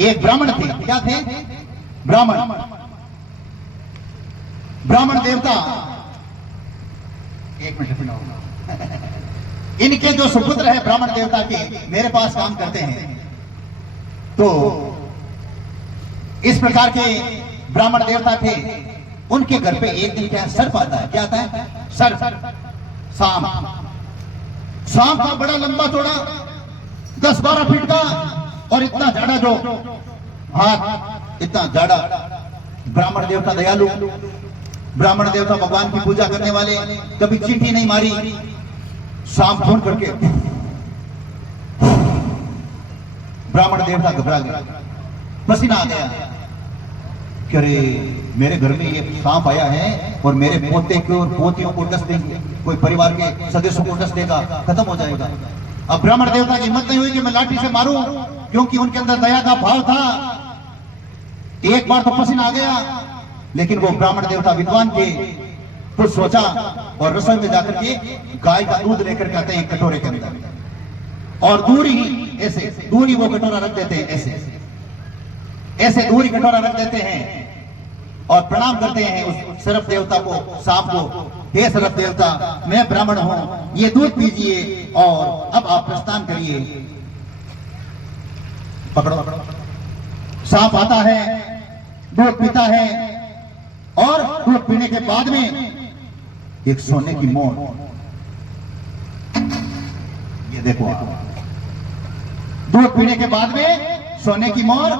एक ब्राह्मण थे। क्या थे? ब्राह्मण। ब्राह्मण देवता, एक मिनट सुनो। इनके जो सुपुत्र है ब्राह्मण देवता के, मेरे पास काम करते हैं। तो इस प्रकार के ब्राह्मण देवता थे। उनके घर पे एक दिन क्या सर्प आता है। क्या आता है? सर्प, सांप। सांप का बड़ा लंबा चौड़ा 10-12 फीट का और इतना जाड़ा, जो हाथ इतना जाड़ा। ब्राह्मण देवता दयालु, ब्राह्मण देवता भगवान की पूजा करने वाले, कभी चींटी नहीं मारी। सांप ढूंढ करके ब्राह्मण देवता घबरा गया, पसीना आ गया कि अरे मेरे घर में ये सांप आया है और मेरे पोते को और पोतियों को डस देंगे, कोई परिवार के सदस्यों को डस देगा, खत्म हो जाएगा। अब ब्राह्मण देवता की हिम्मत नहीं हुई कि मैं लाठी से मारूं, क्योंकि उनके अंदर दया का भाव था। एक बार तो पसीना आ गया, लेकिन वो ब्राह्मण देवता विद्वान के, कुछ सोचा और रसोई में जाकर के गाय का दूध लेकर के आते हैं कटोरे के अंदर, और दूर ही ऐसे दूर ही वो कटोरा रख देते हैं, ऐसे दूर ही कटोरा रख देते हैं और प्रणाम करते हैं उस सर्प देवता को, सांप को। हे सर्प देवता, मैं ब्राह्मण हूं, ये दूध पीजिए और अब आप प्रस्थान करिए। पकड़ो। सांप आता है, दूध पीता है और दूध पीने के बाद में एक सोने की मोर, ये देखो आप, दूध पीने के बाद में सोने की मोर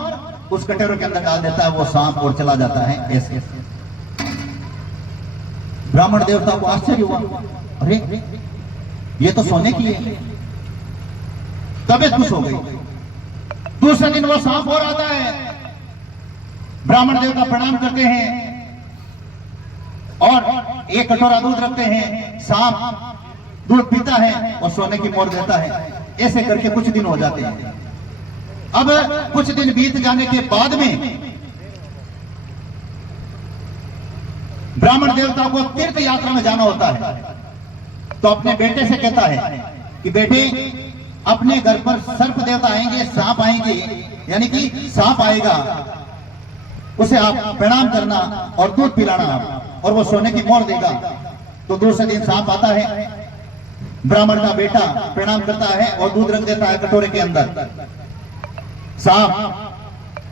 उस कटोरे के अंदर डाल देता है। वो सांप और चला जाता है ऐसे। ब्राह्मण देवता को आश्चर्य हुआ, अरे ये तो सोने की है। तबीयत खुश हो गई। दूसरे दिन वो सांप और आता है, ब्राह्मण देवता प्रणाम करते हैं और एक कटोरा दूध रखते हैं। सांप दूध पीता है और सोने की मोर देता है। ऐसे करके कुछ दिन हो जाते हैं। अब कुछ दिन बीत जाने के बाद में ब्राह्मण देवता को तीर्थ यात्रा में जाना होता है, तो अपने बेटे से कहता है कि बेटे, अपने घर पर सर्प देवता आएंगे, सांप आएंगे, यानी कि सांप आएगा, उसे आप प्रणाम करना और दूध पिलाना, और वो सोने की मोर देगा। तो दूसरे दिन सांप आता है, ब्राह्मण का बेटा प्रणाम करता है और दूध रख देता है कटोरे के अंदर। सांप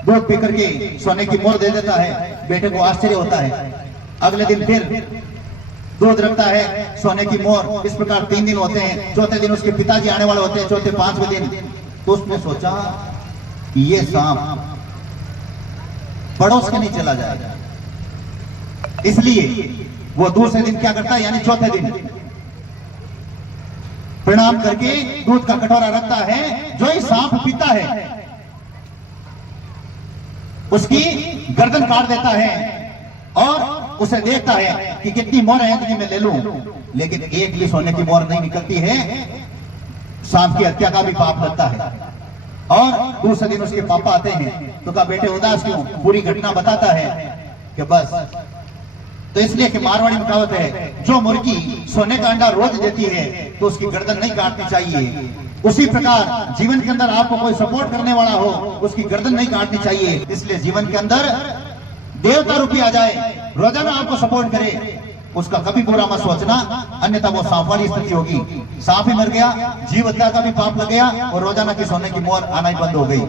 दूध पी करके सोने की मोर दे देता है। बेटे को आश्चर्य होता है। अगले दिन फिर दूध रखता है, सोने की मोर। इस प्रकार 3 दिन होते हैं। चौथे दिन उसके पिताजी आने वाले होते हैं, चौथे 5वें दिन। तो उसने सोचा ये सांप पड़ोस के नहीं चला जाएगा, इसलिए वो दूसरे दिन क्या करता है, यानी चौथे दिन प्रणाम करके दूध का कटोरा रखता है। जो ही सांप पीता है उसकी गर्दन काट देता है और उसे देखता है कि कितनी मोर है कि मैं ले लूं, लेकिन एक भी सोने की मोर नहीं निकलती है। सांप की हत्या का भी पाप लगता है। और दूसरे दिन उसके पापा आते हैं, तो कहा बेटे उदास क्यों? पूरी घटना बताता है कि बस, तो इसलिए कि मारवाड़ी में कहावत है, जो मुर्गी सोने का अंडा रोज देती है तो उसकी गर्दन नहीं काटनी चाहिए। उसी प्रकार जीवन के अंदर आपको कोई सपोर्ट करने वाला हो, उसकी गर्दन नहीं काटनी चाहिए। इसलिए जीवन के अंदर देवता रूपी आ जाए, रोजाना आपको सपोर्ट करे, उसका कभी बुरा मत सोचना, अन्यथा वो सांप वाली स्थिति होगी। सांप ही मर गया, जीव हत्या का भी पाप लग गया और रोजाना की सोने की मोर आना ही बंद हो गई।